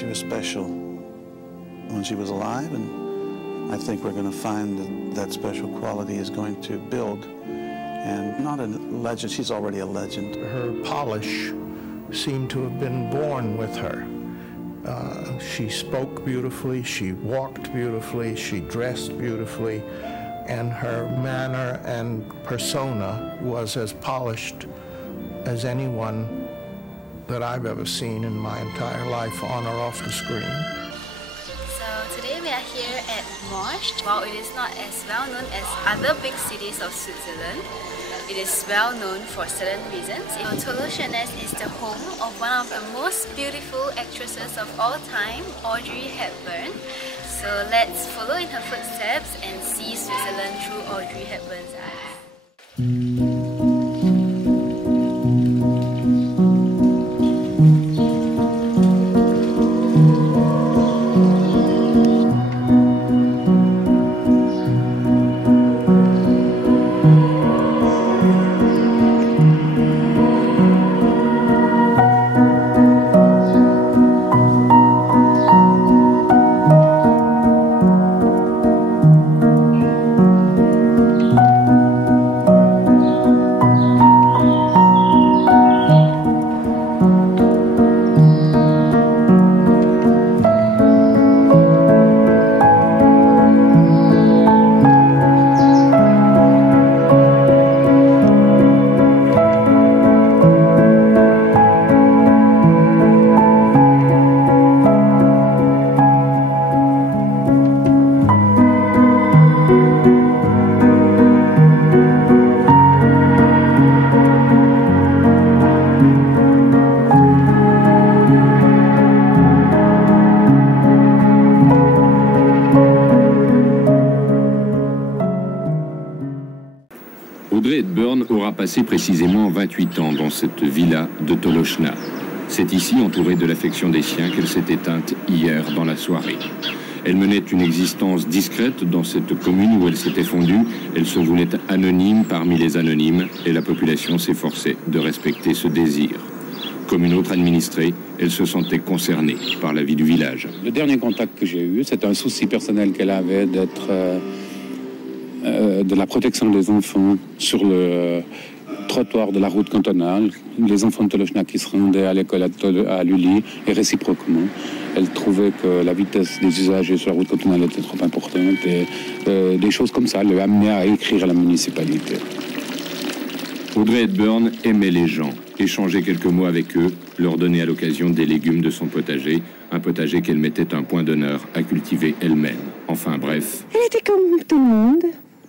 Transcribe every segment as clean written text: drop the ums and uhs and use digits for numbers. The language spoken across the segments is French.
she was special when she was alive, and I think we're going to find that that special quality is going to build. And not a legend, she's already a legend. Her polish seemed to have been born with her. She spoke beautifully, she walked beautifully, she dressed beautifully, and her manner and persona was as polished as anyone that I've ever seen in my entire life, on or off the screen. So today we are here at Morges. While it is not as well known as other big cities of Switzerland, it is well known for certain reasons. Tolochenaz is the home of one of the most beautiful actresses of all time, Audrey Hepburn. So let's follow in her footsteps and see Switzerland through Audrey Hepburn's eyes. Audrey Hepburn aura passé précisément 28 ans dans cette villa de Tolochenaz. C'est ici, entourée de l'affection des siens, qu'elle s'est éteinte hier dans la soirée. Elle menait une existence discrète dans cette commune où elle s'était fondue. Elle se voulait anonyme parmi les anonymes et la population s'efforçait de respecter ce désir. Comme une autre administrée, elle se sentait concernée par la vie du village. Le dernier contact que j'ai eu, c'était un souci personnel qu'elle avait d'être de la protection des enfants sur le trottoir de la route cantonale, les enfants de Tolochenaz qui se rendaient à l'école à Lully et réciproquement. Elle trouvait que la vitesse des usagers sur la route cantonale était trop importante et des choses comme ça le amenaient à écrire à la municipalité. Audrey Hepburn aimait les gens, échangeait quelques mots avec eux, leur donnait à l'occasion des légumes de son potager, un potager qu'elle mettait un point d'honneur à cultiver elle-même. Enfin bref. Elle était comme tout le monde.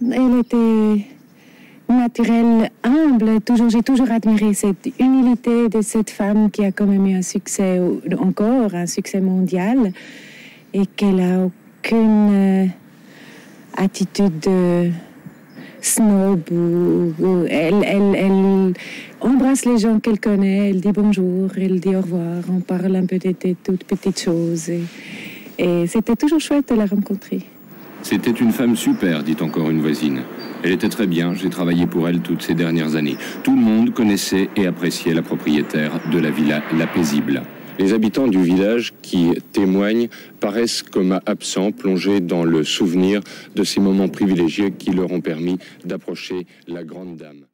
Elle était naturelle, humble. J'ai toujours admiré cette humilité de cette femme qui a quand même eu un succès, encore un succès mondial, et qu'elle n'a aucune attitude de snob. Elle embrasse les gens qu'elle connaît, elle dit bonjour, elle dit au revoir, on parle un peu de toutes petites choses. Et c'était toujours chouette de la rencontrer. C'était une femme super, dit encore une voisine. Elle était très bien, j'ai travaillé pour elle toutes ces dernières années. Tout le monde connaissait et appréciait la propriétaire de la villa La Paisible. Les habitants du village qui témoignent paraissent comme absents, plongés dans le souvenir de ces moments privilégiés qui leur ont permis d'approcher la grande dame.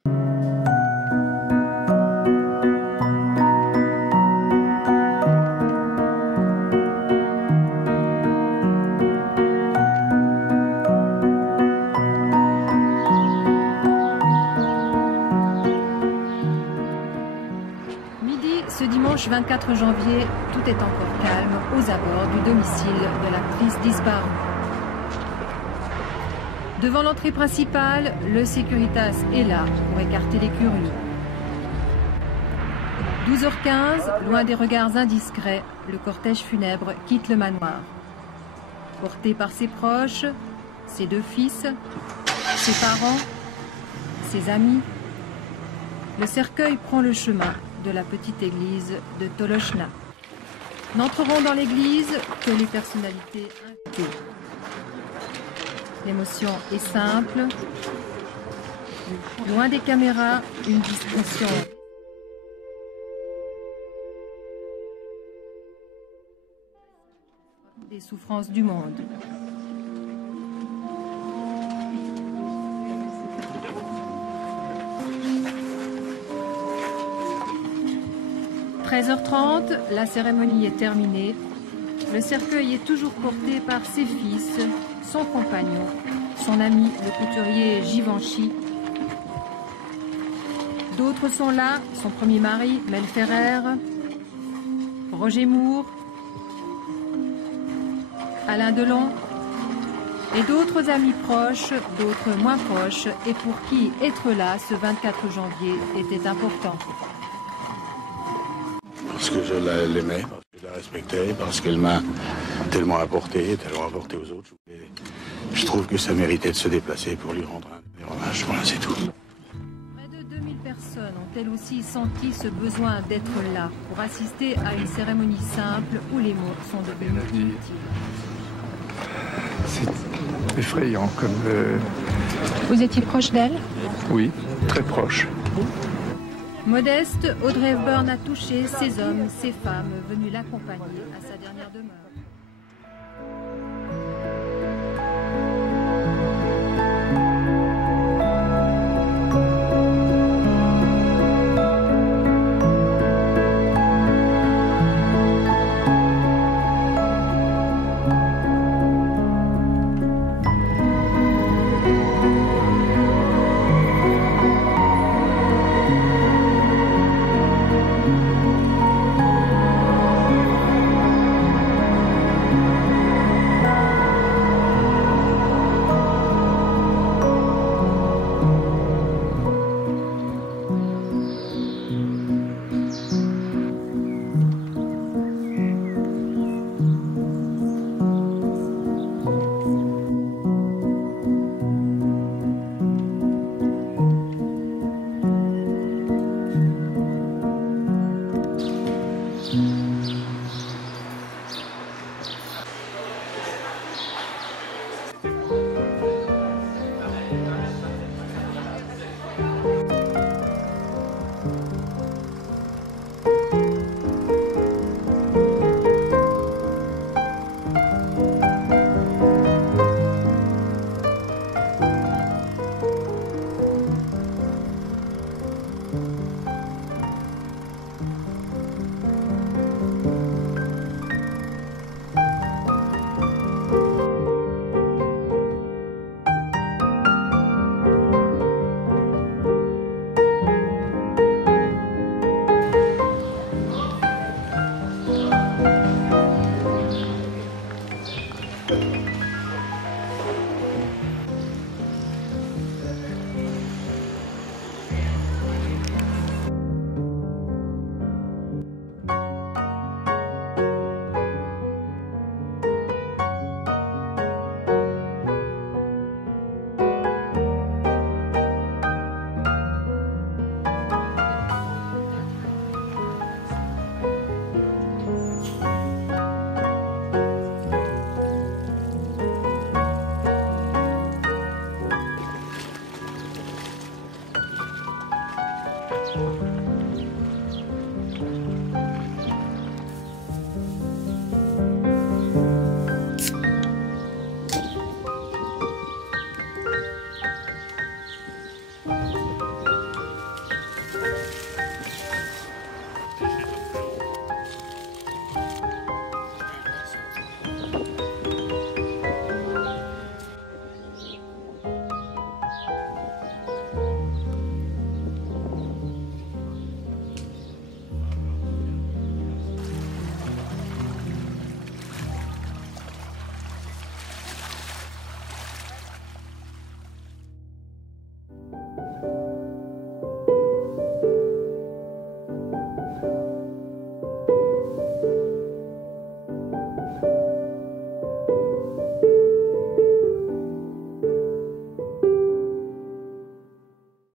Ce dimanche 24 janvier, tout est encore calme aux abords du domicile de l'actrice disparue. Devant l'entrée principale, le Securitas est là pour écarter les curieux. 12h15, loin des regards indiscrets, le cortège funèbre quitte le manoir. Porté par ses proches, ses deux fils, ses parents, ses amis, le cercueil prend le chemin de la petite église de Tolochenaz. N'entreront dans l'église que les personnalités invitées. L'émotion est simple. Loin des caméras, une discrétion. des souffrances du monde. « 13h30, la cérémonie est terminée. Le cercueil est toujours porté par ses fils, son compagnon, son ami le couturier Givenchy. D'autres sont là, son premier mari, Mel Ferrer, Roger Moore, Alain Delon, et d'autres amis proches, d'autres moins proches, et pour qui être là ce 24 janvier était important. Parce que je l'aimais, parce que je la respectais, parce qu'elle m'a tellement apporté aux autres. Je trouve que ça méritait de se déplacer pour lui rendre un hommage. Voilà, c'est tout. Près de 2000 personnes ont elles aussi senti ce besoin d'être là pour assister à une cérémonie simple où les mots sont devenus inutiles. C'est effrayant comme... Vous étiez proche d'elle? Oui, très proche. Modeste, Audrey Hepburn a touché ces hommes, ces femmes venus l'accompagner à sa dernière demeure.